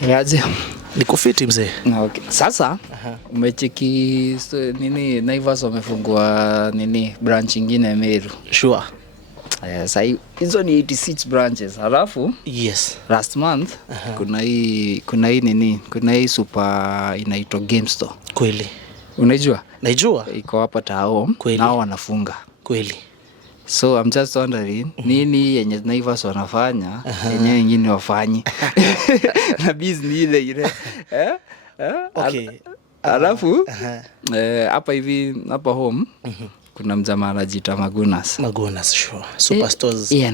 Yaje. Niko fiti mzee. Okay. Sasa umecheki nini Naivas wamefungua nini branch nyingine Meru. Sure. Sasa hizo ni 86 branches. Halafu yes, last month kuna hii nini, kuna hii super inaitwa Game Store. Kweli. Unajua? Naijua. Iko hapa Tao. Nao wanafunga. Kweli. So I'm just wondering nini yenye Naivas wanafanya yenye wengine wafanyi. Na business ile. Okay. Alafu hapa hivi hapa home kuna mjamaa anajiita Magunas. Magunas, sure. Superstores. Yeye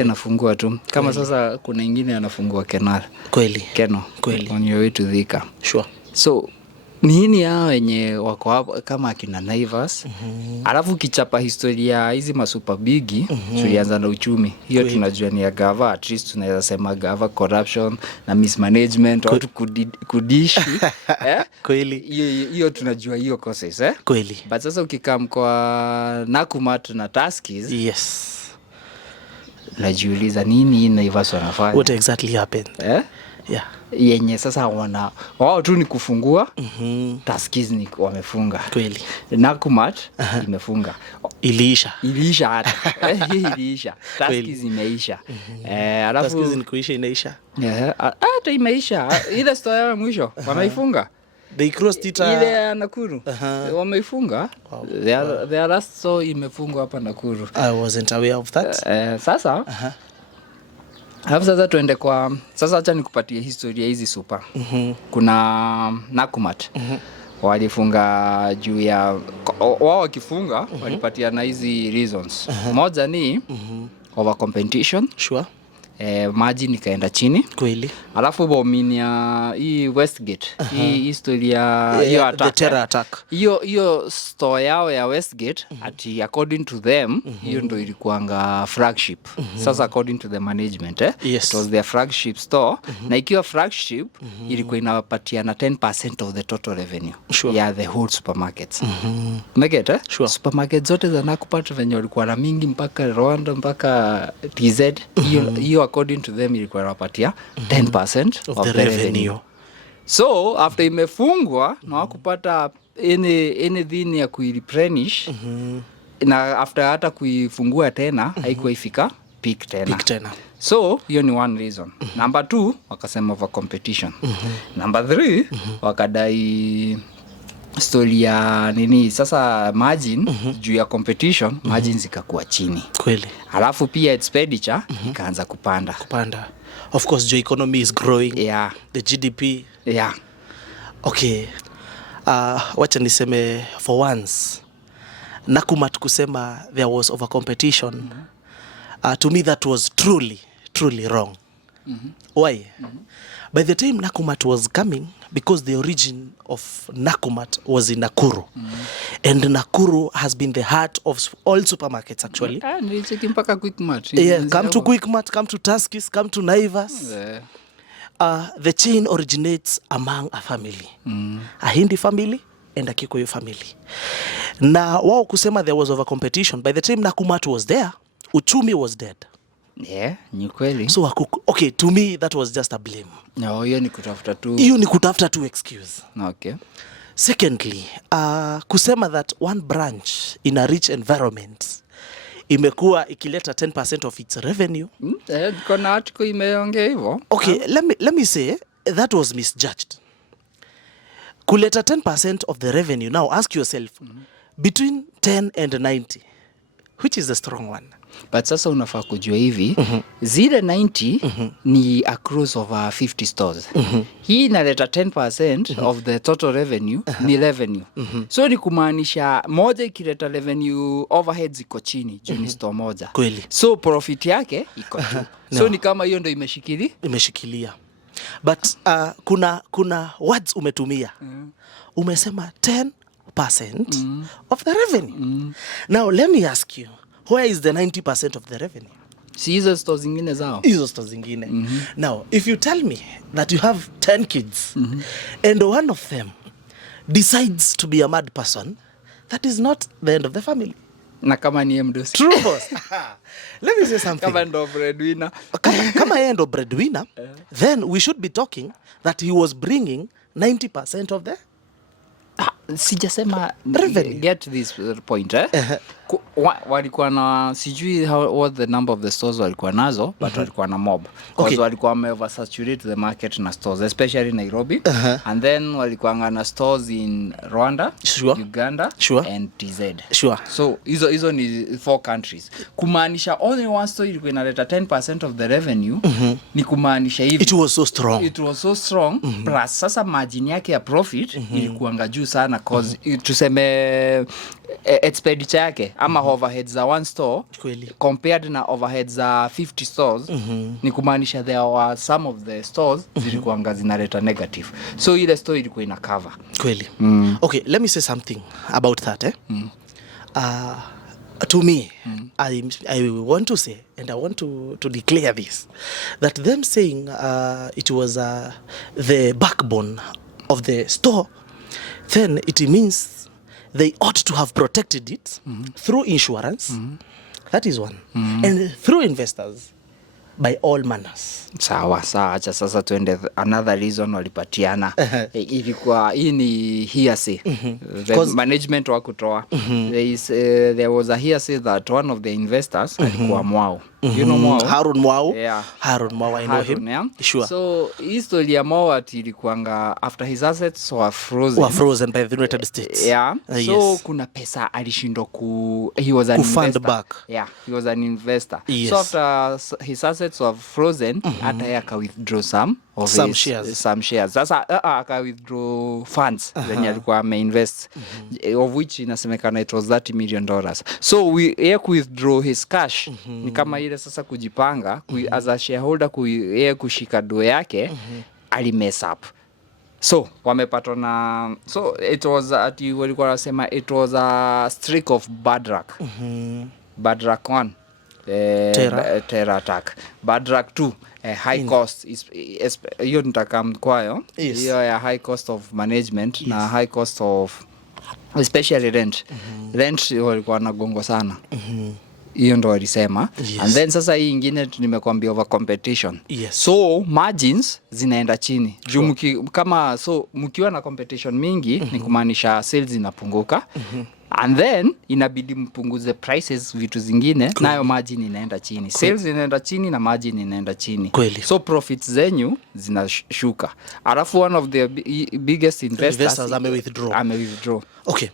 anafungua tu. Kama sasa kuna ingine anafungua Kenal. Kweli. Keno. Kweli. On your way to Thika. Sure. So nini hao wenye wako hapa kama akina Naivas. Alafu kichapa historia hizi masuper bigi tulianza na uchumi. Hiyo tunajua ni ya gava, at least tunaweza sema gava corruption na mismanagement watu kudishi. Kweli. Hiyo tunajua hiyo causes Kweli. But sasa ukikam kwa Nakumatt na Tuskies. Yes. Najiuliza nini Naivas wanafanya? What exactly happened? Yeah. Yenye sasa wao tu ni kufungua. Tuskies ni wamefunga. Kweli. Nakumatt imefunga. Iliisha hata. Iliisha. Tuskies imeisha. Alafu Tuskies ni kuisha inaisha. Hata imeisha. Ile store ya mwisho wameifunga. They crossed it. Ile Nakuru. Wameifunga. Their last store imefungwa hapa Nakuru. I wasn't aware of that. Sasa alafu sasa tuende kwa sasa, acha nikupatie historia hizi super. Kuna Nakumatt. Walifunga juu ya wao wakifunga walipatia na hizi reasons. Moja ni over competition. Sure. Maji nikaenda chini. Kweli. Alafu bominia hii Westgate. Hii historia hiyo attack. The terror attack. Hiyo store yao ya Westgate ati according to them hiyo ndo ilikuanga flagship. Sasa according to the management yes, it was their flagship store. Na ikiwa flagship ilikuwa inawapatia na 10% of the total revenue. Sure. Ya the whole supermarkets. Umegeta? Sure. Supermarkets zote za Nakumatt venye walikuwa na mingi mpaka Rwanda mpaka TZ. Hiyo according to them ilikuwa inawapatia 10% of the revenue. So after imefungwa na wakupata anything ya kuireplenish na after hata kuifungua tena haikuwa ifika peak tena. So hiyo ni one reason. Number 2 wakasema over competition. Number 3 wakadai story ya nini sasa margin juu ya competition margin zikakuwa chini. Kweli. Alafu pia expenditure ikaanza kupanda. Of course the economy is growing. Yeah. The GDP. Yeah. Okay. Wacha niseme for once Nakumatt kusema there was over competition. To me that was truly wrong. Why? By the time Nakumatt was coming, because the origin of Nakumatt was in Nakuru. And Nakuru has been the heart of all supermarkets actually. Nilicheki mpaka Quickmart. Yeah, come to Quickmart, come to Tuskies, come to Naivas. The chain originates among a family. A Hindi family and a Kikuyu family. Na wao kusema there was over competition. By the time Nakumatt was there, uchumi was dead. Yeah, ni kweli. So okay, to me that was just a blame. No, hiyo ni kutafuta tu excuse. Okay. Secondly, kusema that one branch in a rich environment imekuwa ikileta 10% of its revenue. Kuna article imeongea hivyo. Okay, let me say that was misjudged. Kuleta 10% of the revenue, now ask yourself between 10 and 90 which is the strong one? But sasa unafaa kujua hivi zile 90 ni across over 50 stores. Hii inaleta 10% of the total revenue ni revenue. So ni kumaanisha moja ikileta revenue overheads iko chini juu ni store moja. Kweli. So profit yake iko juu. So ni kama hiyo ndo imeshikilia. But kuna words umetumia. Umesema 10% of the revenue. Now let me ask you, where is the 90% of the revenue? Si hizo stores zingine zao. Hizo stores zingine. Now, if you tell me that you have 10 kids and one of them decides to be a mad person, that is not the end of the family. Na kama ni mdosi. True boss. Let me say something. Kama ndo breadwinner. Kama yeye ndo breadwinner, then we should be talking that he was bringing 90% of the Sijasema revenue. Get this point walikuwa na sijui what the number of the stores walikuwa nazo, but walikuwa na mob because walikuwa oversaturate the market na stores, especially Nairobi, and then walikuwa na stores in Rwanda, Uganda, and TZ. So hizo ni 4 countries. Kumaanisha only one store ilikuwa inaleta 10% of the revenue. Ni kumaanisha hivi it was so strong. Plus sasa margin yake ya profit ilikuwa juu sana cause tuseme expenditure yake ama overheads za one store compared na overheads za 50 stores, ni kumaanisha there were some of the stores zilikuwa zinaleta negative, so ile store ilikuwa ina cover kweli. Okay, let me say something about that. To me, I want to say, and I want to declare this, that them saying it was the backbone of the store, then it means they ought to have protected it through insurance. That is one. And through investors by all manners. Sawa, acha sasa tuende another reason walipatiana. Ilikuwa hii ni hearsay. Management wa kutoa. There was a hearsay that one of the investors alikuwa Mwao. You know Mwao? Harun Mwao. Yeah. Harun Mwao, I know him. Yeah? Sure. So history ya Mwao ilikuanga after his assets were frozen by the United States. Yeah. So kuna pesa alishindwa he was an investor. Fund back. Yeah, he was an investor. Yes. So after his assets were frozen, hata yaka withdraw some shares. Sasa aka withdraw funds zenye alikuwa ameinvest, of which inasemekana it was $30 million. So yeye withdraw his cash ni kama ile sasa kujipanga as a shareholder yeye kushika do yake ali mess up. So wamepatwa na, so it was walikuwa wanasema it was a streak of bad luck. Bad luck 1, terror attack. Bad luck 2, high cost hiyo nitakam kwayo. Hiyo ya high cost of management na high cost of especially rent. Rent walikuwa na gongo sana. Hiyo ndo walisema. And then sasa hii ingine nimekwambia over competition. So margins zinaenda chini. Juu kama so mkiwa na competition mingi ni kumaanisha sales zinapunguka. And then inabidi mpunguze prices vitu zingine, nayo margin inaenda chini. Sales inaenda chini na margin inaenda chini. So profits zenyu zinashuka. Alafu one of the biggest investors ame withdraw. Okay.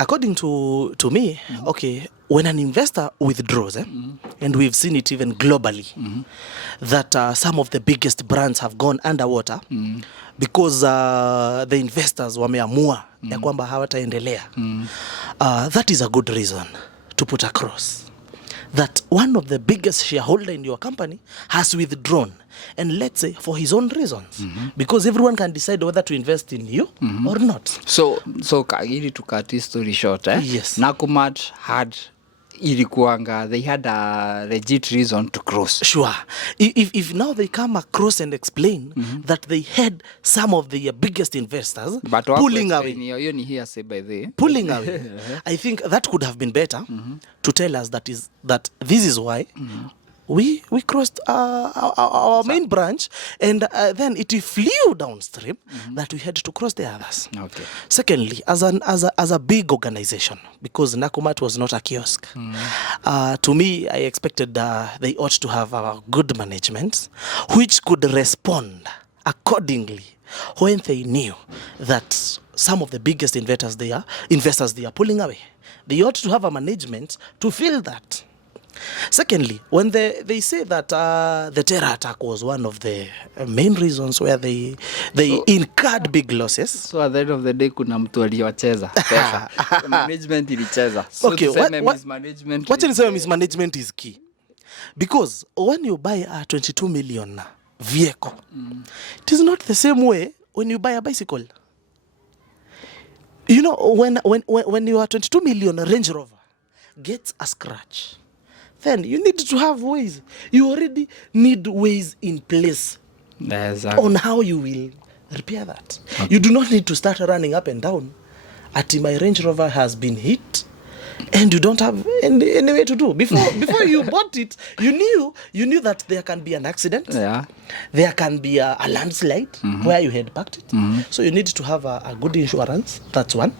According to me, okay, when an investor withdraws, and we've seen it even globally, that some of the biggest brands have gone underwater because the investors wameamua ya kwamba hawataendelea. That is a good reason to put across that one of the biggest shareholder in your company has withdrawn, and let's say for his own reasons, because everyone can decide whether to invest in you or not. So ili to cut this story short, Yes. Nakumatt had they had a legit reason to cross. Sure. If now they come across and explain that they had some of the biggest investors but pulling away, I think that could have been better to tell us that this is why we crossed our main branch, and then it flew downstream that we had to cross the others. Okay. Secondly, as a big organization, because Nakumatt was not a kiosk, to me, I expected they ought to have a good management which could respond accordingly when they knew that some of the biggest investors they are pulling away. They ought to have a management to feel that. Secondly, when they say that the terror attack was one of the main reasons where they incurred big losses. So at the end of the day kuna mtu aliyowacheza pesa. Management ilicheza. So okay, what mismanagement is key. Because when you buy a 22 million vehicle, it is not the same way when you buy a bicycle. You know, when your 22 million Range Rover gets a scratch, then you need to have ways. You already need ways in place on how you will repair that. Okay. You do not need to start running up and down. My Range Rover has been hit and you don't have any way to do. Before you bought it, you knew that there can be an accident. Yeah. There can be a landslide where you had parked it. So you need to have a good insurance. That's one.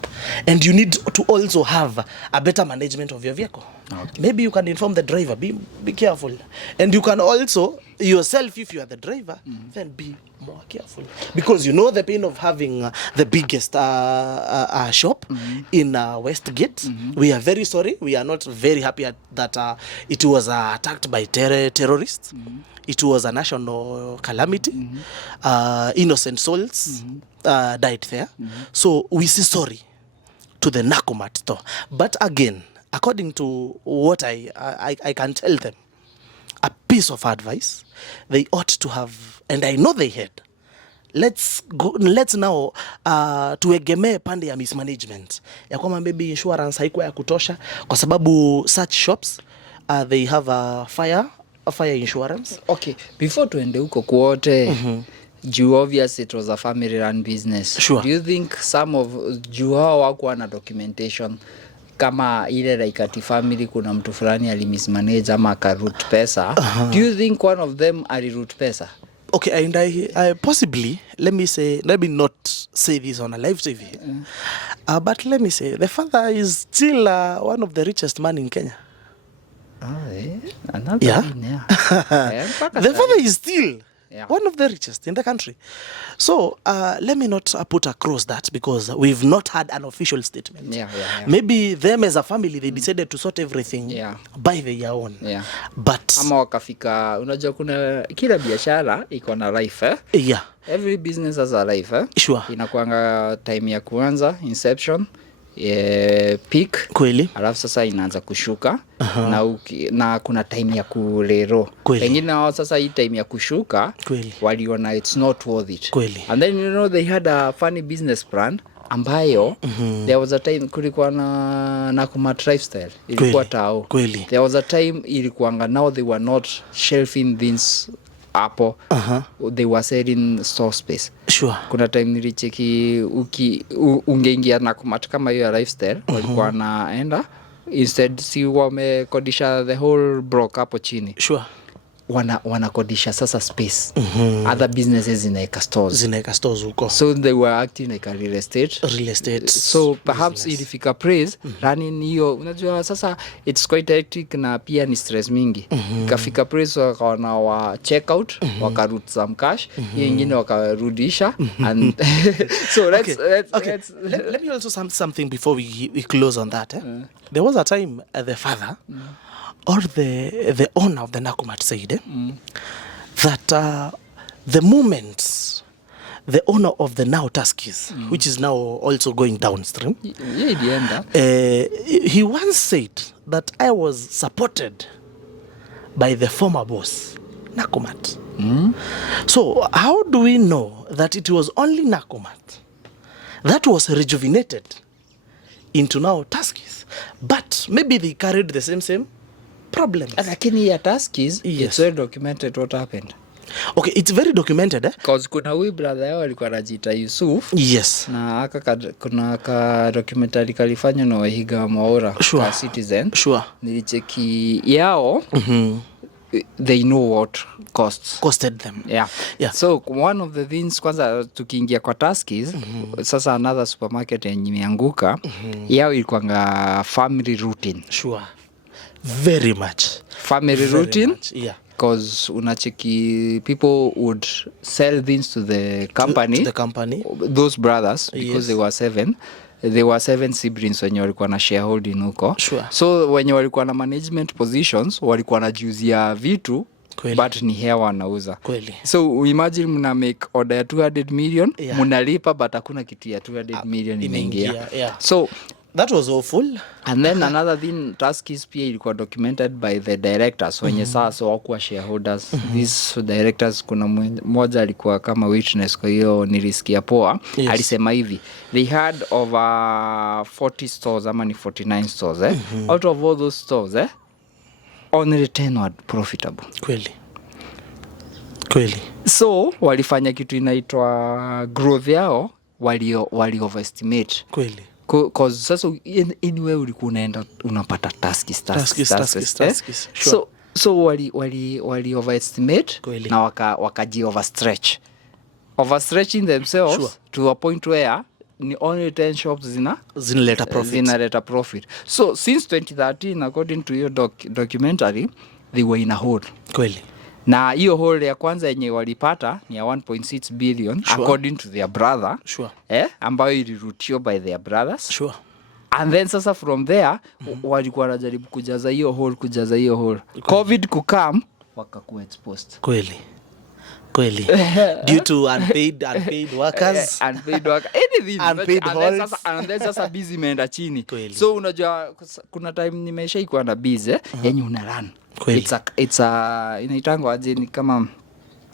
And you need to also have a better management of your vehicle. Okay. Maybe you can inform the driver, be careful. And you can also, yourself, if you are the driver, then be more careful. Because you know the pain of having the biggest shop in Westgate. We are very sorry. We are not very happy that it was attacked by terrorists. It was a national calamity. Innocent souls died there. So we say sorry to the Nakumatt store. But again, according to what I can tell them, a piece of advice they ought to have, and I know they had. Let's now tuegemee pande ya mismanagement ya kwamba maybe insurance haikuwa ya kutosha kwa sababu such shops they have a fire insurance. Okay, before tuende huko kwote, juu obvious it was a family run business. Sure. Do you think some of juu hao wakuwa na documentation kama ile like ati family kuna mtu fulani alimismanage ama akaroot pesa? Do you think one of them aliroot pesa? Okay, and I possibly, let me not say this on a live TV, but let me say, the father is still one of the richest men in Kenya. Another Yeah. The father is still one of the richest in the country. So let me not put across that because we've not had an official statement. Maybe them as a family, they decided to sort everything by their own. But ama wakafika, unajua kuna kila biashara iko na life every business has a life Sure. Inakuanga time ya kuanza inception, peak kweli, alafu sasa inaanza kushuka na kuna time ya kulero. Pengine wao sasa hii time ya kushuka waliona it's not worth it. And then you know they had a funny business plan ambayo there was a time kulikuwa na Nakumatt lifestyle ilikuwa tao. There was a time ilikuanga now they were not shelving things hapo. They were selling store space. Sure. Kuna time nilicheki ungeingia Nakumatt kama hiyo lifestyle walikuwa naenda instead si wamekodisha the whole block hapo chini. Sure. Wanakodisha sasa space. Other businesses zinaeka stores huko. So they were acting like a real estate. So perhaps ilifika praise running hiyo, unajua sasa it's quite hectic na pia ni stress mingi. Ikafika praise wakaona wa check out wakaroot some cash, hiyo nyingine wakarudisha and so let me also something before we close on that. There was a time the father or the owner of the Nakumatt said that the moment the owner of the now Tuskies, which is now also going downstream, he once said that I was supported by the former boss, Nakumatt. So how do we know that it was only Nakumatt that was rejuvenated into now Tuskies? But maybe they carried the same problems. Lakini ya Tuskies, it's well documented what happened. Okay, it's very documented, Because kuna huyu brother yao alikuwa anajiita Yusuf. Yes. Na kuna ka documentary kalifanywa na Wahiga Mwaura kwa Citizen. Sure. Nilicheki yao. They know what costed them. Yeah. So one of the things kwanza tukiingia kwa Tuskies, sasa another supermarket yenye imeanguka, yao ilikuwa family routine. Sure. Very much. Family routine. Yeah. Because unacheki people would sell things to the company. To the company. Those brothers, because they were 7. There were 7 siblings wenye walikuwa na shareholding huko. Sure. So wenye walikuwa na management positions walikuwa na jiuzia vitu but ni hewa wanauza. So imagine mna make order ya 200 million, mnalipa but hakuna kitu ya 200 million inaingia. So that was awful. And then another thing, Tuskies pia ilikuwa documented by the directors wenye sasa wakuwa shareholders. These directors kuna mmoja alikuwa kama witness, kwa hiyo nilisikia poa. Alisema hivi, they had over 40 stores ama ni 49 stores. Out of all those stores, only 10 were profitable. Kweli. So walifanya kitu inaitwa growth yao wali overestimate. cause sasa anywhere ulikuwa unaenda unapata Tuskys. Sure. So wali overestimate Kweli. na wakaji overstretching themselves, Sure. to a point where ni only 10 shops zinaleta profit. So since 2013, according to your documentary, they were in a hole. Kweli. Na hiyo hole ya kwanza yenye walipata ni ya 1.6 billion, sure, according to their brother. Sure. Ambayo ilirutio by their brothers. Sure. And then sasa from there walikuwa wanajaribu kujaza hiyo hole. COVID kukam wakakuwa exposed. Kweli. Due to unpaid workers. Unpaid halls. And then sasa busy imeenda chini. Kweli. So unajua kuna time nimeshaikuwa na busy yenye una run. Kweli. It's a inaitangwa aje, ni kama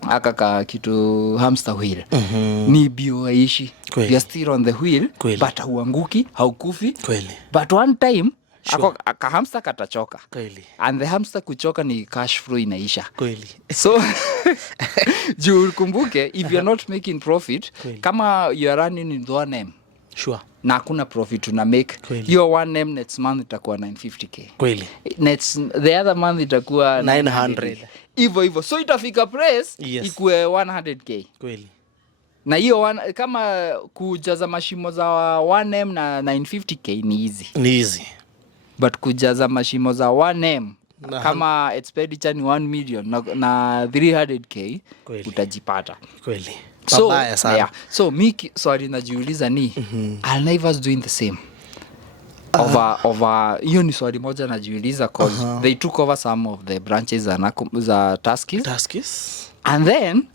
akaka kitu hamster wheel. Ni bio aishi. You are still on the wheel. Kweli. But huanguki, haukufi. Kweli. But one time sure, aka hamster katachoka. Kweli. And the hamster kuchoka ni cash flow inaisha. Kweli. So juu kumbuke, if you're not making profit, kweli, kama you're running in one name, sure, na hakuna profit una make, your one name next month itakuwa 950k. Kweli. The other month itakuwa 900. Hivyo. So itafika price, yes, ikuwe 100k. Kweli. Na hiyo kama kujaza mashimo za one name na 950k ni easy. But kujaza mashimo za one name kama expenditure ni 1 million na 300k, kweli, utajipata. Kweli. So, yeah. So swali najiuliza ni are Naivas doing the same? Over hiyo ni swali moja najiuliza, cause they took over some of the branches za Tuskys. And then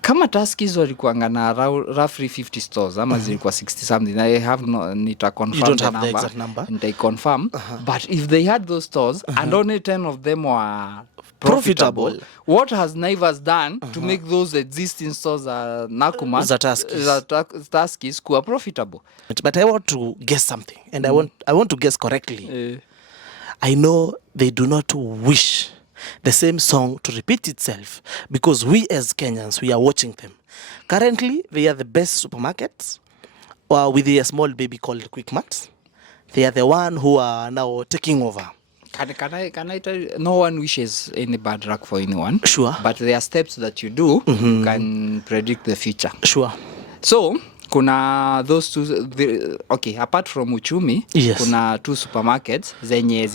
kama Tuskys walikuanga na roughly 50 stores ama zilikuwa 60 something. I have nita confirm. You don't have the exact number. And I confirm. But if they had those stores and only 10 of them were profitable, what has Naivas done to make those existing stores Nakumatt Tuskys kuwa profitable? But I want to guess something, and I want to guess correctly. I know they do not wish the same song to repeat itself, because we as Kenyans, we are watching them. Currently, they are the best supermarkets, with a small baby called Quickmart. They are the one who are now taking over. Can I tell you, no one wishes any bad luck for anyone. Sure. But there are steps that you do, you can predict the future. Sure. So, kuna those two, okay, apart from uchumi, yes, kuna two supermarkets zenye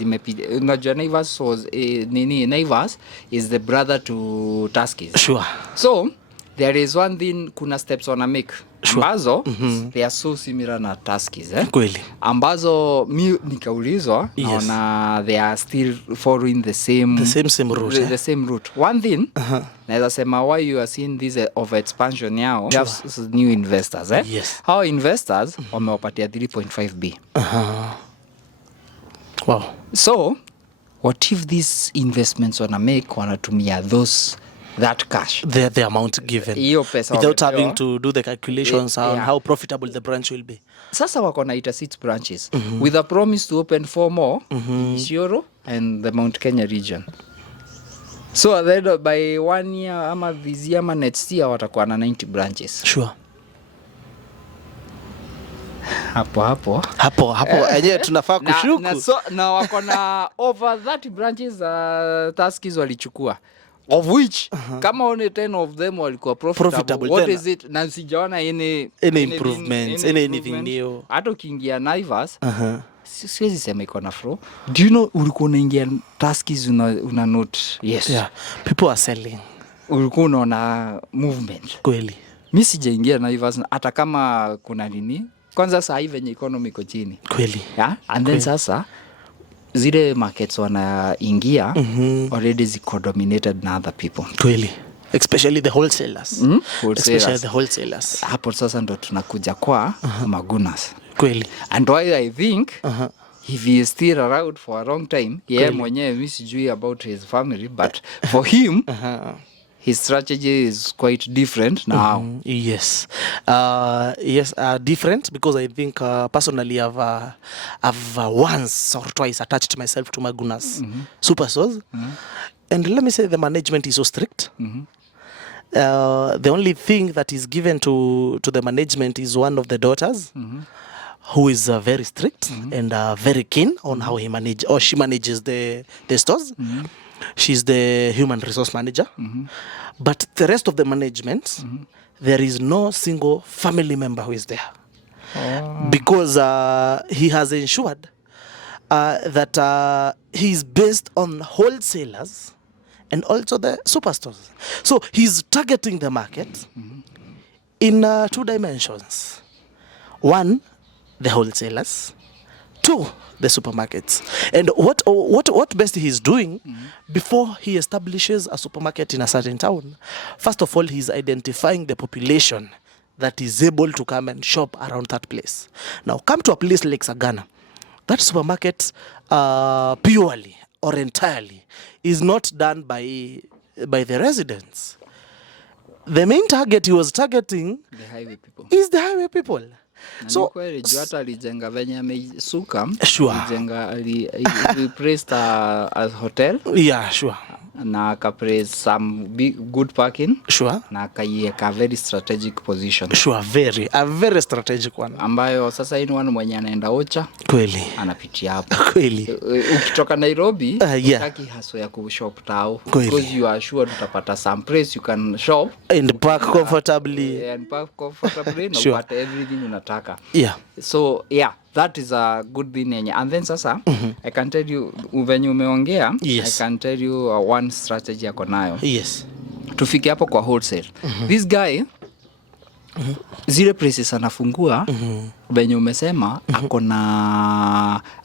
unajua Naivas was Naivas is the brother to Tuskys. Sure. So there is one thing, kuna steps wana make, sure, ambazo they are so similar na Tuskys, Kweli. Ambazo nikaulizwa, yes, naona they are still following the same route. The same route. One thing, naweza sema why you are seeing this of expansion yao, sure, have new investors, Yes. How investors wamewapatia 3.5B. Wow. So what if these investments wana make wanatumia that cash, the amount given, without having to do the calculations on how profitable the branch will be? Sasa wako na 86 branches with a promise to open 4 more in Isiolo and the Mount Kenya region. So then by 1 year ama this year ama next year watakuwa na 90 branches. Sure. Hapo aje tunafaa kushuku na wako na over 30 branches Tuskys walichukua, of which kama only 10 of them walikuwa profitable. What is it? Na sijaona any improvements, anything new. Hata ukiingia Naivas, siwezi sema iko na flow. Do you know ulikuwa unaingia Tuskys una note? Yes. Yeah. People are selling. Ulikuwa unaona movement. Kweli. Mimi sijaingia Naivas hata kama kuna nini. Kwanza saa hivi venye economy iko chini. Kweli. Yeah? And then sasa zile markets wanaingia already ziko dominated na other people. Kweli. Especially the wholesalers. Especially the wholesalers. Hapo sasa ndo tunakuja kwa Magunas. Kweli. And why I think if he is still around for a long time, mwenyewe mimi sijui about his family, but for him his strategy is quite different now. Yes. Different, because I think personally I've once or twice attached myself to Magunas superstores. And let me say the management is so strict. The only thing that is given to the management is one of the daughters who is very strict and very keen on how she manages the stores. She's the human resource manager. But the rest of the management, there is no single family member who is there. Because he has ensured that he's based on wholesalers and also the superstores. So he's targeting the market in 2 dimensions. One, the wholesalers. Two, the supermarkets. And what best he's doing before he establishes a supermarket in a certain town, first of all, he's identifying the population that is able to come and shop around that place. Now, come to a place like Sagana. That supermarket purely or entirely is not done by the residents. The main target he was targeting the highway people. Is the highway people. So kweli hata alijenga venye amesuka, sure. Alijenga replaced a hotel. Yeah, sure. Na akapraise some good parking. Sure. Na akaiweka very strategic position. Sure, a very strategic one. Ambayo sasa hii ni one mwenye anaenda Ocha. Kweli. Anapitia hapo. Kweli. Ukitoka Nairobi, utaki haso ya kushop tao. Kweli. Because you are sure utapata some place you can shop. And park comfortably. And park comfortably. Sure. But everything unataka. Yeah. So, yeah. That is a good thing. And then sasa, I can tell you, venye umeongea, yes. I can tell you one strategy yako nayo. Yes. Tufike hapo kwa wholesale. This guy, zile places anafungua, venye umesema,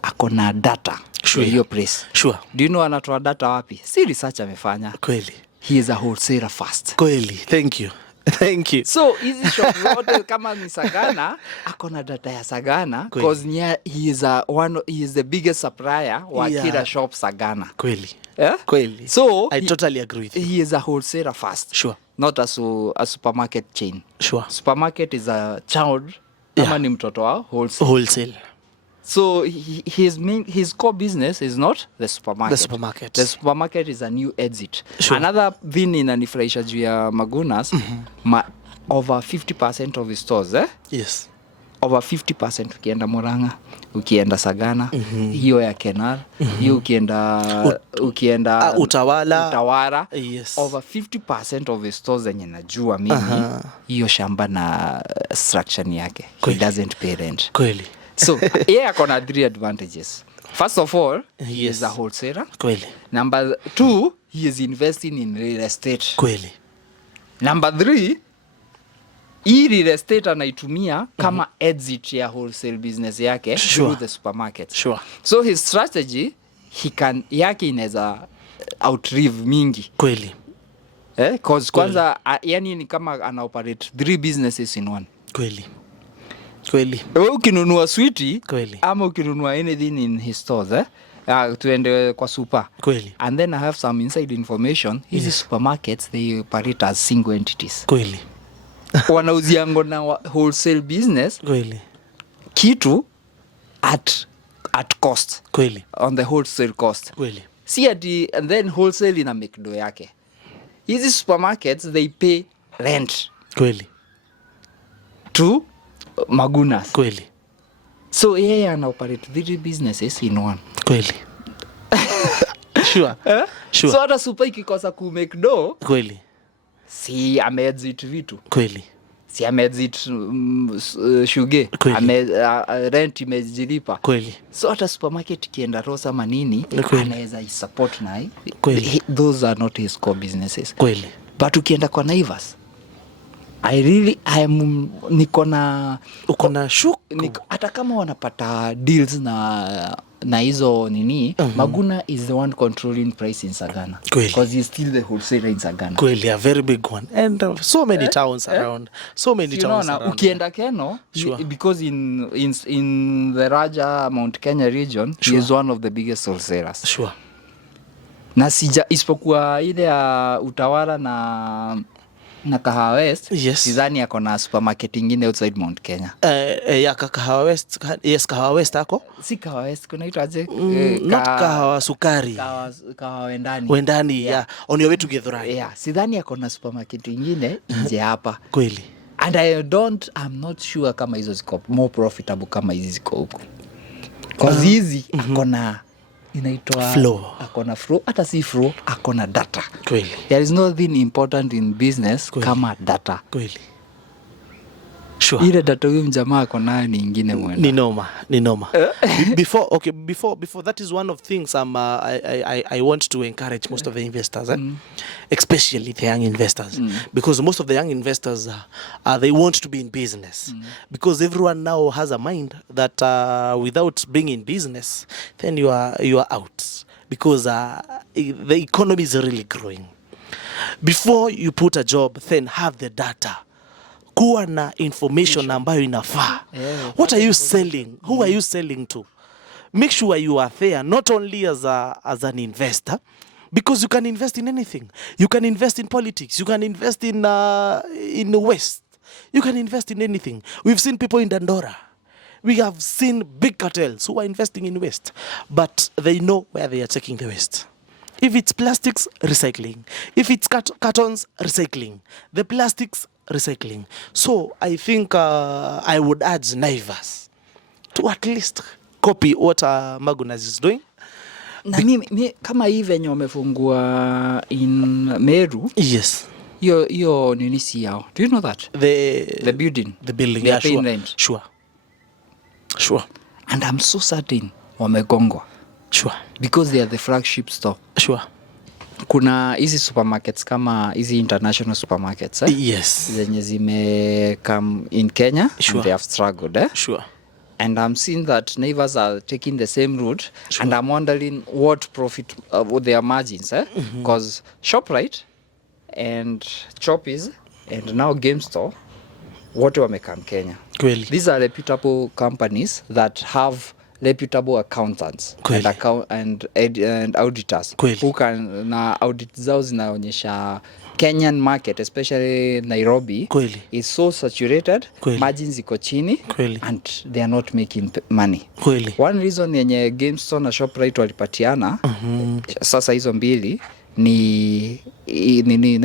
akona data. Sure. Hiyo place. Sure. Do you know anatoa data wapi? Si research amefanya. Kweli. He is a wholesaler first. Kweli. Thank you. Thank you. So hizi shop zote kama ni Sagana, akona data ya Sagana because he is the biggest supplier wa kila shop Sagana. Kweli. Yeah? Kweli. So I totally agree with you. He is a wholesaler first. Sure. Not a supermarket chain. Sure. Supermarket is a child kama ni mtoto wa wholesale. Wholesale. So his core business is not the supermarket. The supermarket is a new exit. Sure. Another thing inanifurahisha juu ya Magunas, over 50% of his stores, Yes. Over 50% ukienda Murang'a, ukienda Sagana, hiyo ya Kenal, hiyo ukienda Utawala, yes. Over 50% of his stores zenye najua mimi, hiyo shamba na structure yake. He doesn't pay rent. Kweli. So, akona 3 advantages. First of all, he is a wholesaler. Kweli. Number 2, he is investing in real estate. Kweli. Number 3, hii real estate anaitumia kama exit ya wholesale business yake through the supermarket. Sure. So his strategy, yake inaweza outlive mingi. Kweli. Cause kwanza, yani ni kama anaoperate 3 businesses in one. Kweli. Kweli. Ukinunua sweetie, kweli, ama ukinunua anything in his stores, tuende kwa super. Kweli. And then I have some inside information. Hizi supermarkets, they operate as single entities. Kweli. Wanauziango na wholesale business. Kweli. Kitu at cost. Kweli. On the wholesale cost. Kweli. See and then wholesale ina make do yake. Hizi supermarkets, they pay rent. Kweli. To Magunas. Kweli. So ana operate 3 businesses in one. Kweli. Sure. Sure. So hata super ikikosa ku make do. Kweli. Si ameexit vitu. Kweli. Si ameexit shuge. Rent imejilipa. Kweli. So hata supermarket kienda Rosa manini, anaweza support na kweli. Those are not his core businesses. Kweli. But ukienda kwa Naivas, niko na shuku. Hata kama wanapata deals na hizo nini, Maguna is the one controlling price in Sagana. Because he's still the wholesaler in Sagana. Kweli, a very big one. And so many towns around. So many towns around. Ukienda Keno, because in the Raja Mount Kenya region, he is one of the biggest wholesalers. Sure. Na isipokuwa ile ya Utawala na Kahawa West, sidhani yako na supermarket ingine outside Mount Kenya. Ya Kahawa West, yes, Kahawa West ako? Si Kahawa West, kunaitwa aje? Not Kahawa Sukari. Kahawa Wendani. Wendani, yeah. On your way to Githurai. Yeah, sidhani yako na supermarket ingine nje hapa. Kweli. And I'm not sure kama hizo ziko more profitable kama hizi ziko huko. Cause hizi akona inaitwa flow. Akona flow, hata si flow, akona data. Kweli. There is nothing important in business kama data. Kweli. Sure. Ile data huyu mjamaa akona ni ingine mwenda. Ni noma. Before that is one of things I want to encourage most of the investors, especially the young investors, because most of the young investors they want to be in business, because everyone now has a mind that without being in business, then you are out, because the economy is really growing. Before you put a job, then have the data. Kuwa na information ambayo inafaa. What are you selling? Who are you selling to? Make sure you are there, not only as an investor, because you can invest in anything. You can invest in politics. You can invest in the West. You can invest in anything. We've seen people in Dandora. We have seen big cartels who are investing in West, but they know where they are taking the West. If it's plastics, recycling. If it's cartons, recycling. The plastics, recycling. So I think I would urge Naivas to at least copy what Magunas is doing. Na mimi kama hii venye wamefungua in Meru. Yes. Hiyo nini si yao. Do you know that? The building. The building. Yeah, sure. Sure. And I'm so certain wamegongwa. Sure. Because they are the flagship store. Sure. Kuna hizi supermarkets kama hizi international supermarkets, Yes. zenye zime come in Kenya. Sure. And they have struggled, Sure. And I'm seeing that Naivas are taking the same route. Sure. And I'm wondering what profit their margins, because ShopRite and Choppies and now Game Store, wote wamekam Kenya. Kweli. These are reputable companies that have reputable accountants and auditors. Kweli. Who can na audit zao zinaonyesha Kenyan market, especially Nairobi, Kweli. is so saturated. Kweli. Margins iko chini. Kweli. And they are not making money. Kweli. One reason yenye GameStop na ShopRite walipatiana sasa hizo mbili ni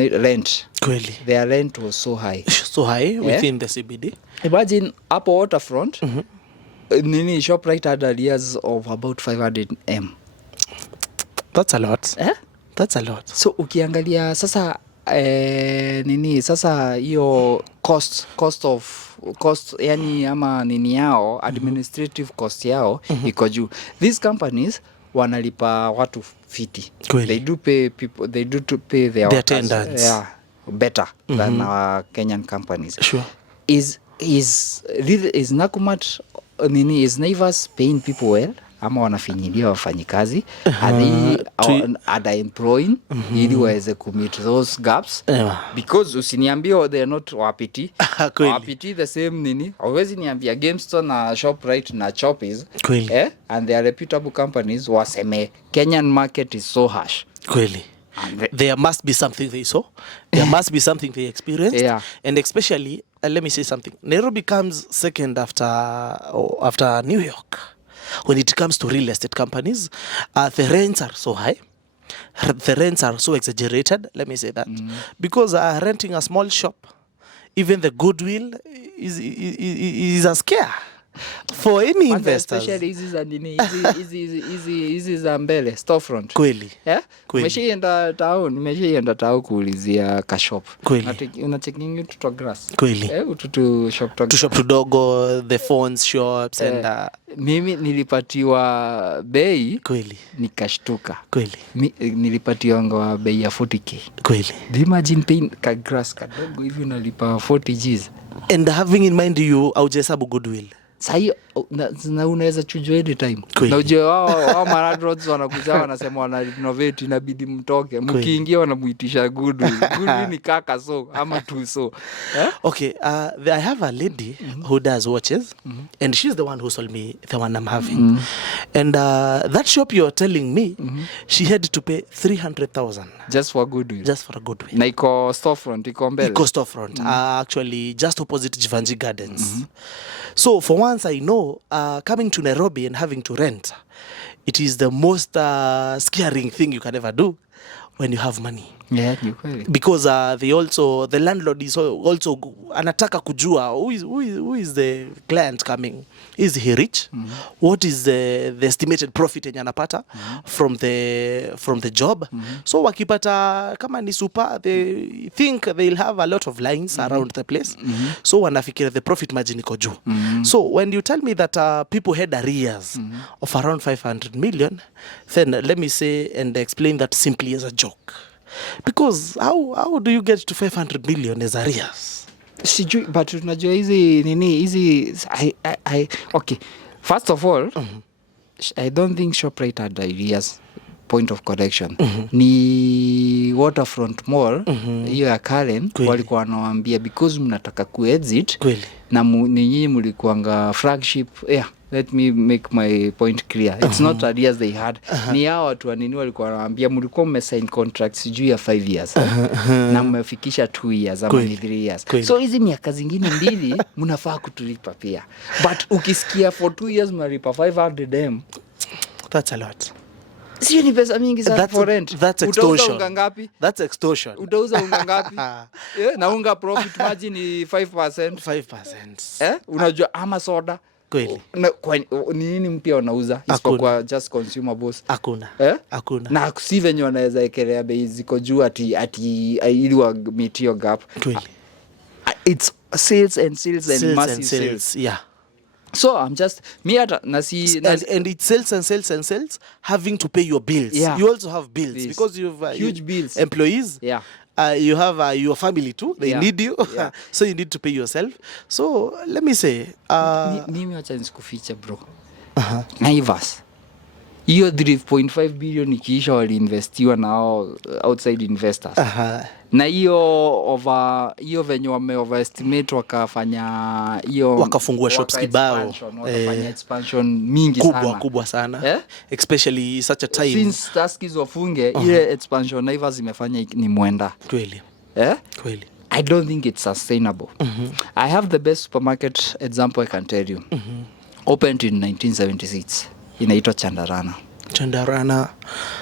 rent. Kweli. Their rent was so high. So high within the CBD. Imagine hapo waterfront, ShopRite had arrears of about 500 M. That's a lot. That's a lot. So ukiangalia sasa sasa hiyo cost yani ama nini yao administrative cost yao iko juu. These companies wanalipa watu fiti. They do pay people, they do to pay their attendants better than our Kenyan companies. Sure. Is Nakumatt is Naivas paying people well? Ama wanafinyilia wafanyikazi? Are they employing ili waweze commit those gaps? Because usiniambie they are not wapiti. Wapiti the same Hawezi niambia GameStop na ShopRite na Choppies. And they are reputable companies waseme Kenyan market is so harsh. Kweli. There must be something they saw. There must be something they experienced. Yeah. And especially, let me say something. Nairobi comes second after New York. When it comes to real estate companies, the rents are so high. The rents are so exaggerated, let me say that. Because renting a small shop, even the goodwill is a scare for any investors. Especially hizi za mbele storefront. Kweli. Umeshaenda town kuulizia ka shop. Kweli. Unachecking to grass. Kweli. To shop to dogo, the phones shops and mimi nilipatiwa bei. Kweli. Nikashtuka. Kweli. Nilipatiwa bei ya 40k. Kweli. Imagine paying ka grass kadogo hivi unalipa 40 Gs. And having in mind you aujesabu goodwill. Sahi na unaweza chujwa any time. Na ujue wao maradrods wanakuja wanasema wana renovate, inabidi mtoke. Mkiingia wanamuitisha goodwill. Goodwill ni kaka so ama tu so. Okay, I have a lady who does watches and she's the one who sold me the one I'm having. And that shop you're telling me, she had to pay 300,000 just for goodwill. Just for a goodwill. Na iko storefront, iko mbele. Iko storefront, actually just opposite Jivanji Gardens. So for once I know, coming to Nairobi and having to rent, it is the most scaring thing you can ever do when you have money. Yeah, ni kweli. Because the landlord is also anataka kujua who is the client coming, is he rich, what is the estimated profit yenye anapata from the job. So wakipata kama ni super, they think they'll have a lot of lines around the place, so wanafikira the profit margin iko juu. So when you tell me that people had arrears of around 500 million, then let me say and explain that simply as a joke. Because how do you get to 500 million as arrears? Sijui, but unajua hizi okay, first of all, I don't think ShopRite had arrears. Point of correction, ni Waterfront Mall hiyo ya Karen walikuwa wanawaambia because mnataka kuexit na ninyi mlikuanga flagship. Let me make my point clear. It's not arrears they had. Ni hao watu wanini walikuwa wanawaambia mlikuwa mmesign contracts juu ya 5 years na mmefikisha 2 years ama 3 years. So hizi miaka zingine mbili mnafaa kutulipa pia. But ukisikia for 2 years mnalipa 500 that's a lot. Sio ni pesa mingi sana for rent. That's extortion. Utauza unga ngapi? That's extortion. Utauza unga ngapi? Na unga profit margin ni 5%. 5%. Unajua ama soda. Kweli. Nini mpya wanauza isipokuwa just consumables? Hakuna. Hakuna. Na si venye wanaweza ekelea bei ziko juu ati ili wa meet your gap. Kweli. It's sales and massive sales. Yeah. So I'm just and it sells having to pay your bills. You also have bills because you have huge bills, employees. You have your family too, they need you. So you need to pay yourself. So let me say mimi acha nisikufiche bro. Naivas hiyo 3.5 billion ikiisha waliinvestiwa na outside investors. Na hiyo venye wame overestimate wakafanya hiyo wakafungua shops kibao, wakafanya expansion mingi kubwa sana. Especially such a time since Tuskys wafunge ile expansion Naivas zimefanya ni mwenda kweli. Kweli. I don't think it's sustainable. I have the best supermarket example I can tell you. Opened in 1976. Inaitwa Chandarana.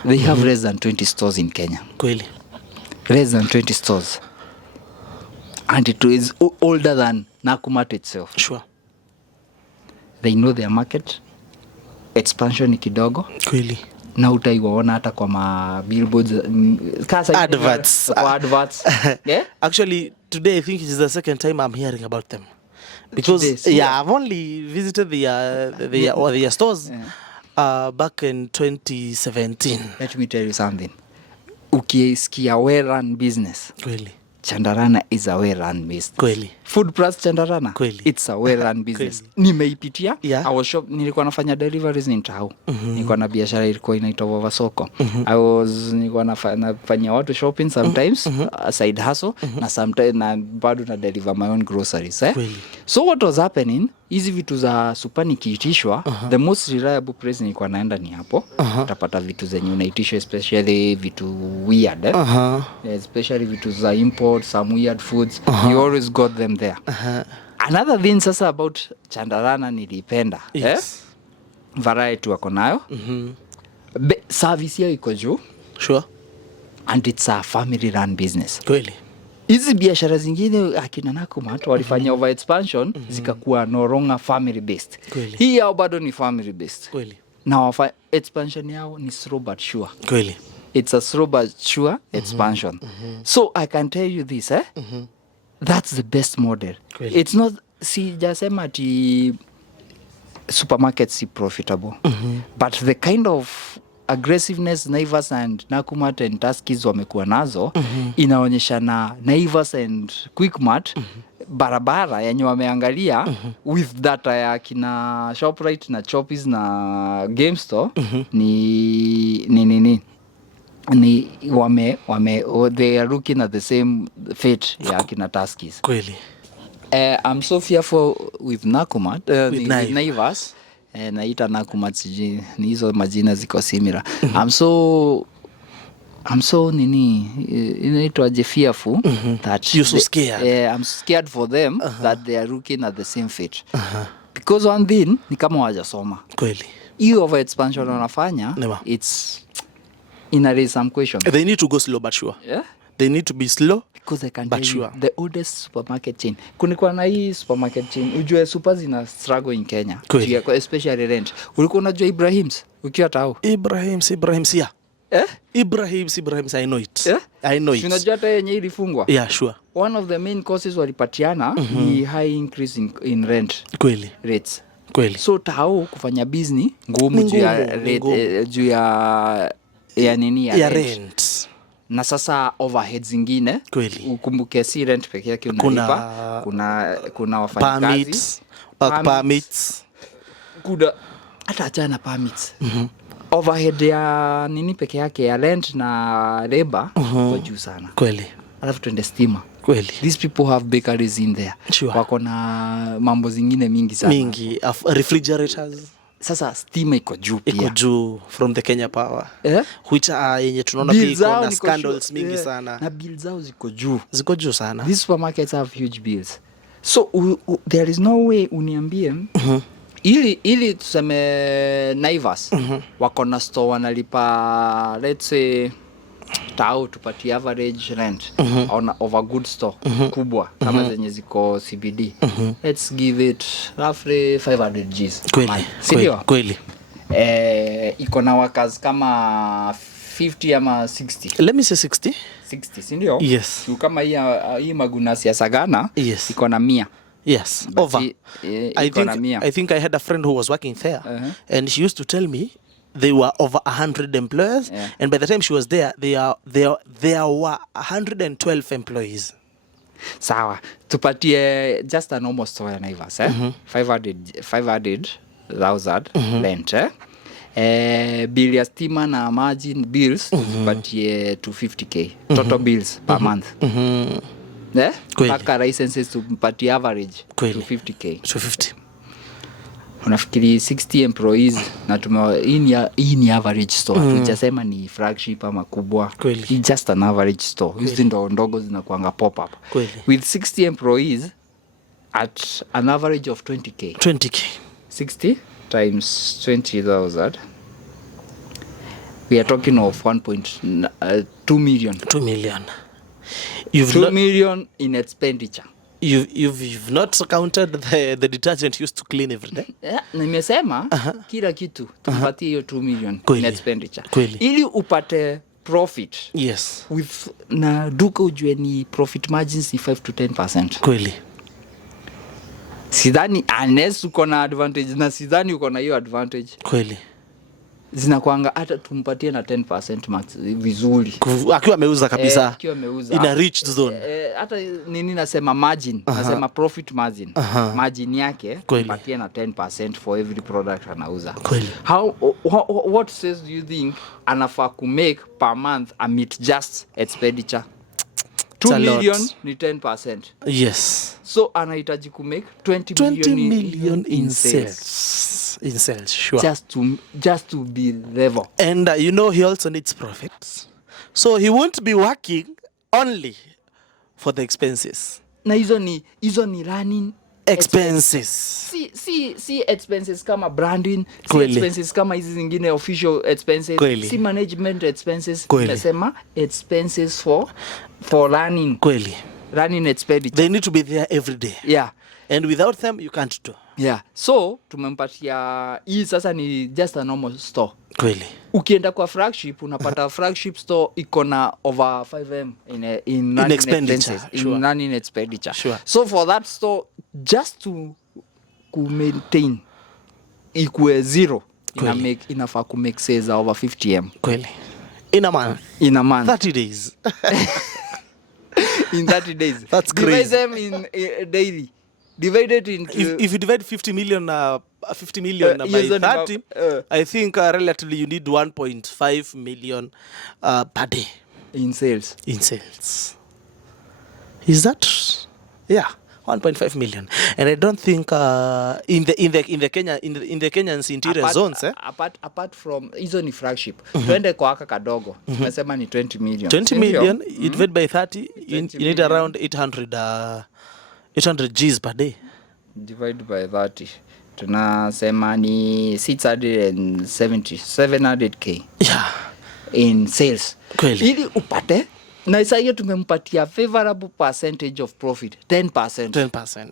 They have less than 20 stores in Kenya. Kweli. Less than 20 stores. And it is older than Nakumatt itself. Sure. They know their market. Expansion ni kidogo. Kweli. Na utaiwaona hata kwa ma billboards, adverts. Yeah? Actually, today I think it is the second time I'm hearing about them. Because I've only visited the stores back in 2017. Let me tell you something. Ukisikia well-run business, kweli, Chandarana is a well-run business. Kweli. Food plus Chandarana, kweli, it's a well-run business. Nimeipitia. I was nilikuwa nafanya deliveries in Tao. Nilikuwa na biashara ilikuwa inaitwa Vova Soko. Nilikuwa nafanya watu shopping sometimes, side hustle, na sometimes na bado na deliver my own groceries. So what was happening, hizi vitu za super nikiitishwa, the most reliable place nilikuwa naenda ni hapo. Utapata vitu zenye unaitishwa, especially vitu weird. Especially vitu za import, some weird foods. You always got them there. Another thing sasa about Chandarana nilipenda. Variety wako nayo. Service yao iko juu. Sure. And it's a family run business. Kweli. Hizi biashara zingine akina Nakumatt walifanya over expansion zikakuwa no longer family based. Kweli. Hii yao bado ni family based. Kweli. Na expansion yao ni slow but sure. Kweli. It's a slow but sure expansion. So I can tell you this, that's the best model. Kweli. It's not, sijasema ati supermarkets si profitable. But the kind of aggressiveness Naivas and Nakumatt and Tuskys wamekuwa nazo, inaonyesha na Naivas and Quickmart, barabara yenye wameangalia with data ya kina ShopRite na Choppies na Game Store, ni they are looking at the same fate ya kina Tuskys. Kweli. I'm so fearful with Nakumatt, with Naivas. Naita Nakumatt sijui, ni hizo majina ziko similar. I'm so inaitwaje fearful that you're so scared. I'm scared for them that they are looking at the same fate. Because one thing ni kama wajasoma. Kweli. Hiyo over expansion wanafanya, it's ina raise some questions. They need to go slow but sure. They need to be slow. Because I can But tell sure. you, the oldest supermarket chain. Kulikuwa na hii supermarket chain. Ujue super zina struggle in Kenya. Kweli. Especially rent. Ulikuwa unajua Ibrahim's? Ukiwa tao? Ibrahim's, yeah. Ibrahim's, I know it. I know it. Unajua hata yenye ilifungwa? Yeah, sure. One of the main causes walipatiana ni high increase in rent. Kweli. Rates. Kweli. So tao kufanya business ngumu juu ya nini ya rent. Na sasa overheads zingine ukumbuke si rent peke yake unalipa, kuna wafanyakazi, permits, kuna hata achana permits. Overhead ya nini peke yake ya rent na labor kwa juu sana. Kweli. Alafu tuende stima. Kweli. These people have bakeries in there. Sure. Wako na mambo zingine mingi sana. Mingi, refrigerators. Sasa stima iko juu pia. Iko juu from the Kenya Power. Which yenye tunaona pia iko na scandals mingi sana. Na bills zao ziko juu. Ziko juu sana. These supermarkets have huge bills. So there is no way uniambie ili tuseme Naivas wako na store wanalipa let's say tao tupatie average rent on a good store kubwa kama zenye ziko CBD. Let's give it roughly 500 Gs. Kweli. Iko na workers kama 50 ama 60. Let me say 60. 60, si ndio? Yes. Kama hii Magunas ya Sagana iko na 100. Yes, but over. I think I had a friend who was working there, and she used to tell me they were over 100 employees, and by the time she was there, there were 112 employees. Sawa, tupatie just a normal store ya Naivas, 500,000 rent, bill ya stima na margin bills tupatie 250k total bills per month. Paka licenses tumpatie average 250k. 250. Unafikiri 60 employees na hii ni average store. Tujasema ni flagship ama kubwa. It's just an average store. Hizi ndogo zinakuanga pop up. With 60 employees at an average of 20k. 60 times 20,000. We are talking of 1.2 million. 2 million. 2 million in expenditure. You've not counted the detergent used to clean every day. Nimesema kila kitu tumpatie hiyo 2 million in expenditure. Ili upate profit. Yes. With na duka ujue ni profit margins ni 5 to 10%. Kweli. Sidhani unless uko na advantage na sidhani uko na hiyo advantage. Kweli. Zinakuanga hata tumpatie na 10% max vizuri. Akiwa ameuza kabisa. Akiwa ameuza. In a rich zone. Hata nini nasema margin, nasema profit margin. Margin yake tumpatie na 10% for every product anauza. Kweli. What says do you think anafaa ku make per month amid just expenditure? 2 million ni 10%. Yes. So anahitaji ku make 20 million in sales. In sales, sure. Just to be level. And you know he also needs profits. So he won't be working only for the expenses. Na hizo ni running expenses. Si expenses kama branding, si expenses kama hizi zingine official expenses, si management expenses, nasema expenses for running. Kweli. Running expenditure. They need to be there every day. Yeah. And without them you can't do. Yeah. So tumempatia hii sasa ni just a normal store. Kweli. Ukienda kwa flagship unapata flagship store iko na over 5M in expenditure. In running expenditure. Sure. So for that store just to maintain equal zero inafaa ku make sales over 50M. Kweli. In a month. 30 days. In 30 days. That's crazy. Divide them in daily. Divide it into... If you divide 50 million by 30, I think relatively you need 1.5 million per day. In sales. Is that? Yeah, 1.5 million. And I don't think in the Kenyan's interior zones. Apart from hizo ni flagship. Twende kwa haka kadogo. Tumesema ni 20 million. 20 million, you divide by 30, you need around 800 Gs per day. Divide by 30. Tunasema ni 700k. Yeah. In sales. Kweli. Ili upate Na isa hiyo tumempatia favorable percentage of profit 10%. 10%.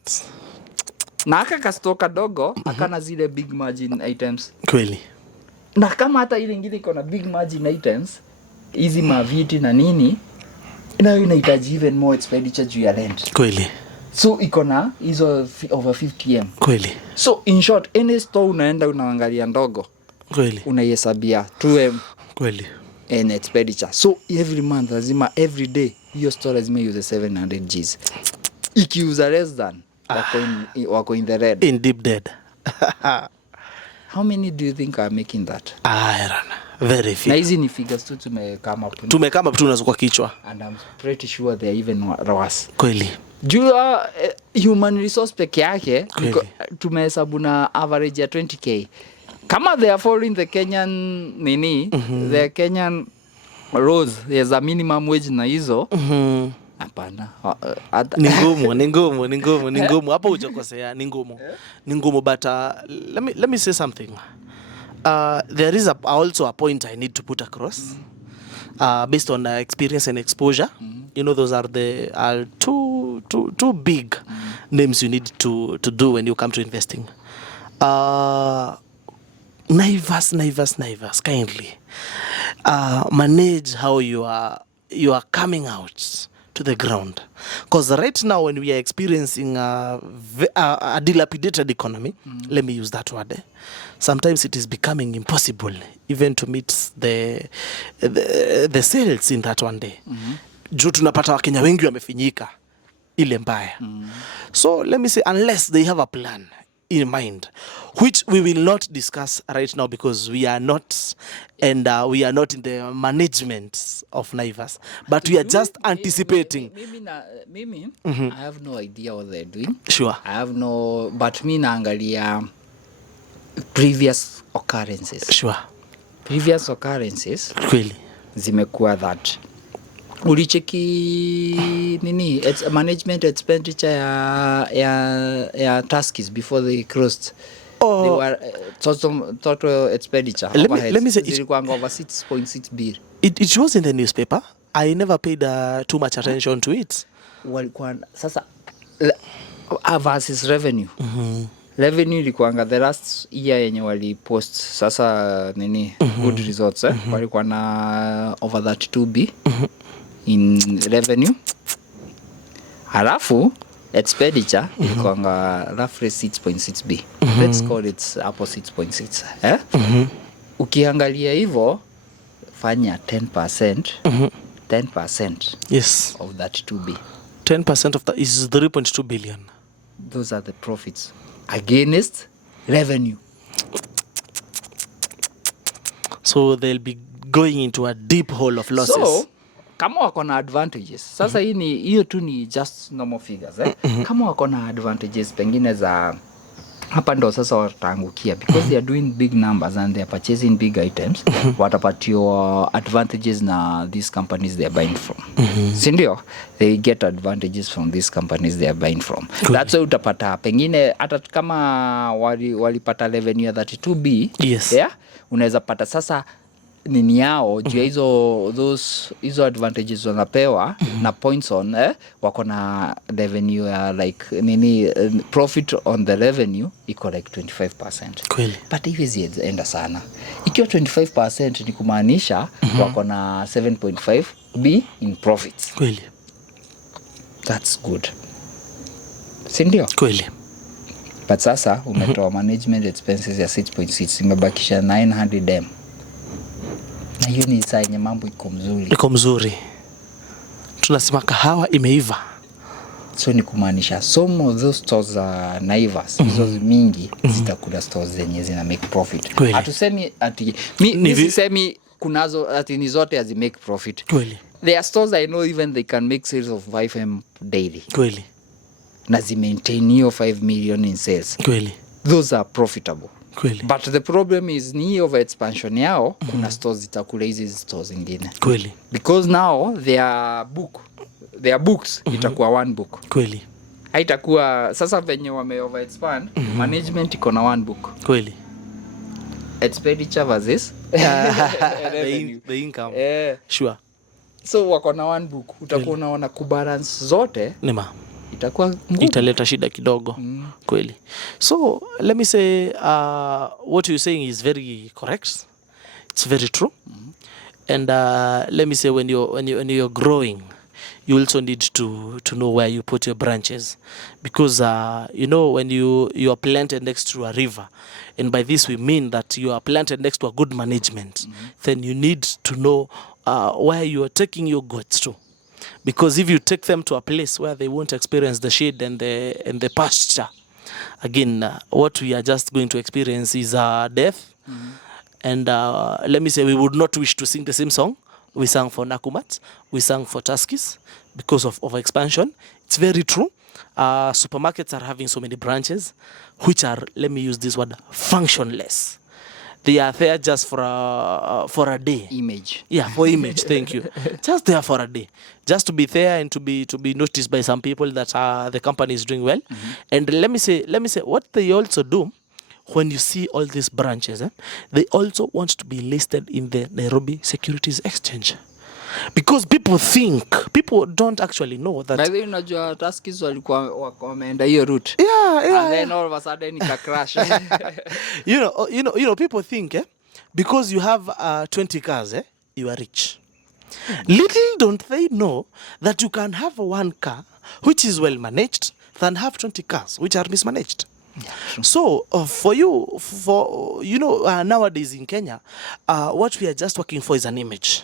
Na aka kastoka dogo akana zile big margin items. Kweli. Na kama hata ile ingine iko na big margin items, hizi maviti na nini, nayo inahitaji even more expenditure juu ya rent. Kweli. So iko na hizo over 50M. Kweli. So in short, any store unaenda unaangalia ndogo, kweli, unaihesabia 2M kweli in expenditure. So every month lazima, every day hiyo store lazima use 700 Gs. Ikiuza less than wako in the red, in deep dead. How many do you think are making that? Very few. Na hizi ni figures tu tumekama tu unazo kwa kichwa, and I'm pretty sure they are even worse. Kweli. Juu human resource peke yake tumehesabu na average ya 20k. Kama they are following the Kenyan nini, the Kenyan rules, there's a minimum wage na hizo. Hapana. Ni ngumu. Hapo hujakosea, ni ngumu. But let me say something. There is also a point I need to put across, based on experience and exposure. You know, those are the two big names you need to do when you come to investing. Naivas, kindly manage how you are coming out to the ground, because right now when we are experiencing a dilapidated economy, let me use that word, sometimes it is becoming impossible even to meet the sales in that one day. Juu tunapata Wakenya wengi wamefinyika ile mbaya. So let me say, unless they have a plan in mind, which we will not discuss right now because we are not in the management of Naivas, but we are just anticipating. Mimi I have no idea what they're doing. Sure. I have no, but mi naangalia previous occurrences. Sure. Previous occurrences Really zimekuwa that ulicheki nini, it's management expenditure ya Tuskies before they crossed. They were total expenditure. Let me say zilikuwa over 6.6 billion. It shows in the newspaper. I never paid too much attention to it. Walikuwa sasa versus revenue. Revenue ilikuanga the last year yenye wali post sasa nini, good results, walikuwa na over 32 B in revenue. Halafu expenditure ilikuanga roughly 6.6 B. Let's call it hapo 6.6. Ukiangalia hivyo, fanya 10%. 10% yes of that 2B. 10% of that is 3.2 billion. Those are the profits against revenue. So they'll be going into a deep hole of losses. So kama wako na advantages sasa, hiyo tu ni just normal figures, kama wako na advantages pengine za hapa, ndo sasa wataangukia because they are doing big numbers and they are purchasing big items. Watapatiwa advantages na these companies they are buying from. Sindio? They get advantages from these companies they are buying from. That's why utapata pengine hata kama walipata revenue ya 32B, yes, yeah, unaweza pata sasa nini yao juu hizo advantages wanapewa na points on, wako na revenue ya like nini, profit on the revenue iko like 25%. Kweli. But hivi zienda sana. Ikiwa 25% ni kumaanisha wako na 7.5 B in profits. Kweli. That's good. Sindio? Kweli. But sasa umetoa management expenses ya 6.6, imebakisha 900M. Na hiyo ni saa yenye mambo iko mzuri. Tunasema kahawa imeiva. So ni kumaanisha some of those stores za Naivas, hizo mingi zitakula stores zenye zina make profit. Hatusemi ati mimi sisemi kunazo ati ni zote hazi make profit. Kweli. There are stores I know even they can make sales of 5M daily. Kweli. Na zi maintain hiyo 5 million in sales. Kweli. Those are profitable. Kweli. But the problem is ni over expansion yao, kuna stores zitakula hizi stores zingine. Kweli. Because now their books itakuwa one book. Kweli. Haitakuwa sasa venye wame over expand, management iko na one book. Kweli. Expenditure versus the income. Sure. So wako na one book, utakuwa unaona kubalance zote. Nima. Itakuwa ngumu. Italeta shida kidogo. Kweli. So let me say what you're saying is very correct. It's very true. And let me say when you're growing, you also need to know where you put your branches, because when you are planted next to a river, and by this we mean that you are planted next to a good management, then you need to know where you are taking your goats to. Because if you take them to a place where they won't experience the shade and the pasture, again, what we are just going to experience is death. And let me say, we would not wish to sing the same song we sang for Nakumatt, we sang for Tuskies, because of expansion. It's very true. Supermarkets are having so many branches, which are, let me use this word, functionless. They are there just for a day. Image. Yeah, for image. Thank you. Just there for a day, just to be there and to be noticed by some people that the company is doing well. And let me say, what they also do when you see all these branches, they also want to be listed in the Nairobi Securities Exchange. Because people don't actually know that. By the way, unajua Tuskies walikuwa wameenda hiyo route. Yeah. And then all of a sudden it crash. People think because you have 20 cars, you are rich. Little don't they know that you can have one car which is well managed than have 20 cars which are mismanaged. Yeah, sure. So nowadays in Kenya, what we are just working for is an image.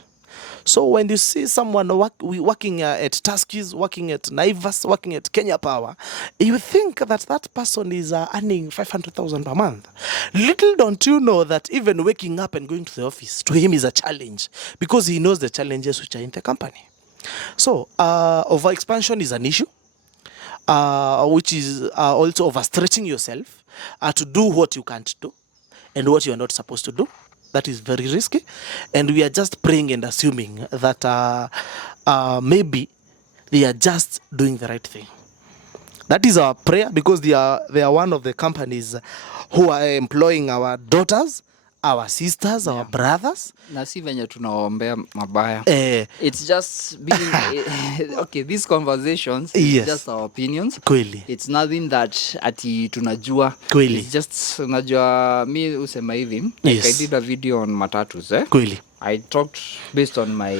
So when you see someone working at Tuskies, working at Naivas, working at Kenya Power, you think that person is earning 500,000 per month. Little don't you know that even waking up and going to the office, to him is a challenge, because he knows the challenges which are in the company. So over expansion is an issue, which is also overstretching yourself to do what you can't do and what you are not supposed to do. That is very risky, and we are just praying and assuming that maybe they are just doing the right thing. That is our prayer, because they are one of the companies who are employing our daughters, our sisters, our brothers. Na si venye tunaombea mabaya. It's just being okay, these conversations is just our opinions. Kweli. It's nothing that ati tunajua. Kweli. It's just unajua mi usema hivi. Like I did a video on matatus. Kweli. I talked based on my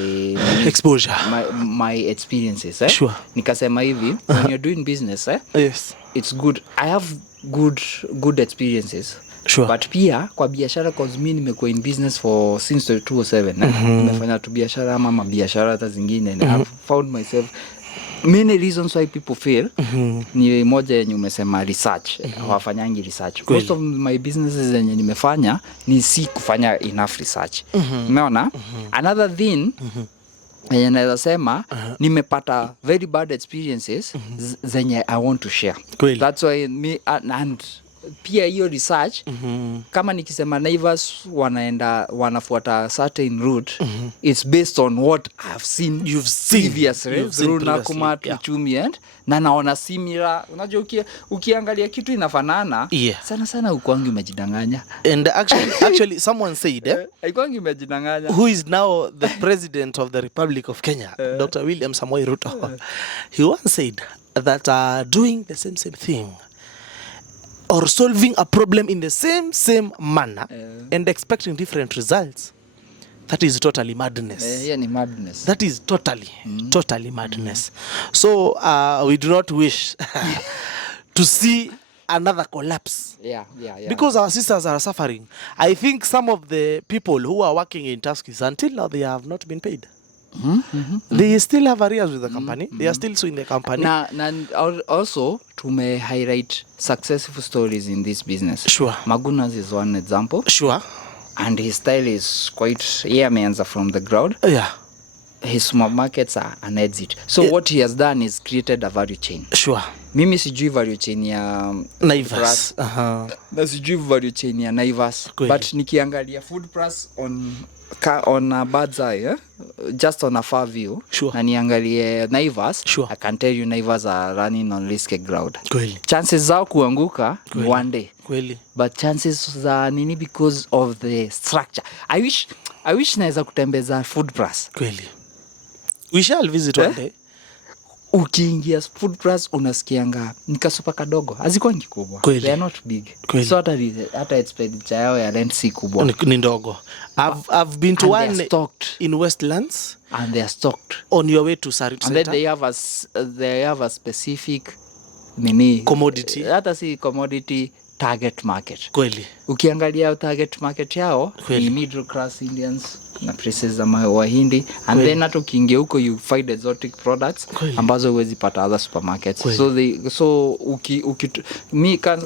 exposure, my experiences. Sure. Nikasema hivi, when you're doing business, yes, it's good. I have good experiences. Sure. But pia kwa biashara, cause mimi nimekuwa in business for since 2007. Nimefanya tu biashara ama mabiashara hata zingine. I've found myself many reasons why people fail. Ni moja yenye umesema research. Hawafanyangi research. Most of my businesses zenye nimefanya ni si kufanya enough research. Umeona? Another thing yenye naweza sema nimepata very bad experiences zenye I want to share. That's why me and pia hiyo research kama nikisema Naivas wanafuata certain route, it's based on what I've seen previously through Nakumatt, uchumi and na naona similar. Unajua ukiangalia kitu inafanana, sana ukwangi umejidanganya. And actually someone said ukwangi umejidanganya, who is now the president of the Republic of Kenya, Dr. William Samoei Ruto. He once said that doing the same thing or solving a problem in the same manner and expecting different results, that is totally madness. Yeah, madness. That is totally madness. So we do not wish to see another collapse. Yeah. Because our sisters are suffering. I think some of the people who are working in Tuskies, until now, they have not been paid. They still have arrears with the company. They are still suing the company. Also, to highlight successful stories in this business. Sure. Magunas is one example. Sure. And his style is quite ameanza from the ground. Yeah. His supermarkets are an exit. So what he has done is created a value chain. Sure. Mimi sijui value chain ya Naivas. Na sijui value chain ya Naivas. But nikiangalia food price on a bird's eye, just on a far view, sure, na niangalie Naivas, sure, I can tell you Naivas are running on risky ground. Kweli. Chances zao kuanguka ni one day. Kweli. But chances za nini because of the structure. I wish naweza kutembeza food price. Kweli. We shall visit one day. Ukiingia food plus unasikianga nikasupa kadogo, hazikuwa kubwa. They are not big. So hata expenditure yao ya rent si kubwa, ni ndogo. I've been to one in Westlands, and they are stocked on your way to Sarit and Center. Then they have a specific commodity, hata si commodity, target market. Kweli. Ukiangalia target market yao ni middle class Indians na crises za Wahindi, and then hata ukiingia huko you find exotic products ambazo huwezi pata other supermarkets. So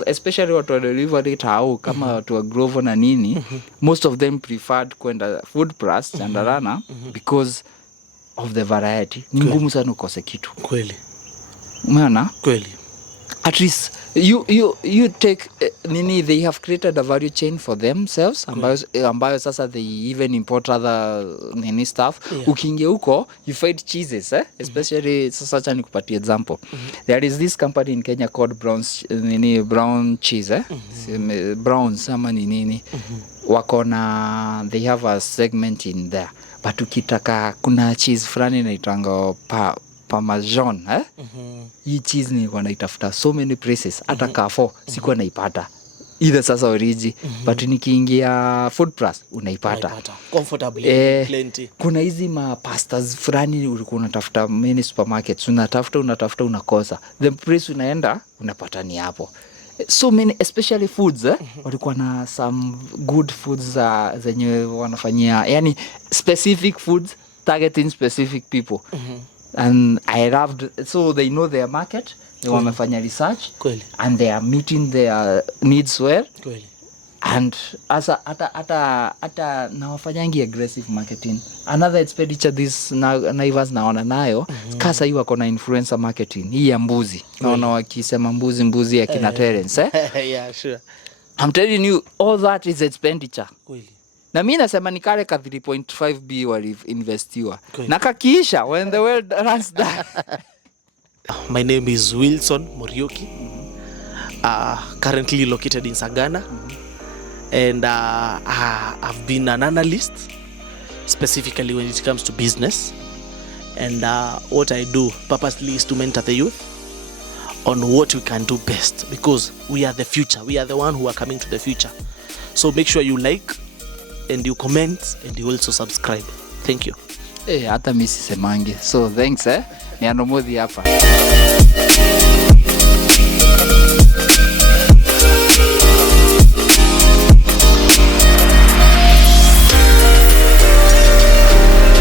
especially watu wa delivery tao kama watu wa Glovo na nini, most of them preferred kwenda Food Plus Chandarana because of the variety. Ni ngumu sana ukose kitu. Kweli. Umeona? Kweli. At least you take they have created a value chain for themselves, ambayo sasa they even import other stuff. Ukiingia huko you find cheeses, especially sasa acha nikupatie example. There is this company in Kenya called brown cheese, Browns ama nini. They have a segment in there, but ukitaka kuna cheese fulani inaitanga Parmesan, hii cheese ni wanaitafuta so many places, hata Carrefour sikuwa naipata either sasa origi, but nikiingia Food Plus unaipata comfortably, plenty. Kuna hizi pastas fulani ulikuwa unatafuta many supermarkets, unatafuta unakosa, the place unaenda unapata ni hapo. So many, especially foods, walikuwa na some good foods zenye wanafanyia, yani specific foods targeting specific people. And I loved, so they know their market, they wamefanya research, and they are meeting their needs well. And asa ata na wafanyangi aggressive marketing. Another expenditure this Naivas naona nayo, kasa hiyo wako na influencer marketing. Hii ya mbuzi. Naona wakisema mbuzi ya kina Terence, Yeah, sure. I'm telling you, all that is expenditure. Na mimi nasema ni kale ka 3.5B wali investiwa. Na kakiisha when the world runs down. My name is Wilson Muriuki. Currently located in Sagana. And I've been an analyst, specifically when it comes to business. And what I do purposely is to mentor the youth on what we can do best, because we are the future. We are the one who are coming to the future. So make sure you like and you comment and you also subscribe. Thank you. Hata mimi sisemangi. So thanks, ni Anomodhi hapa.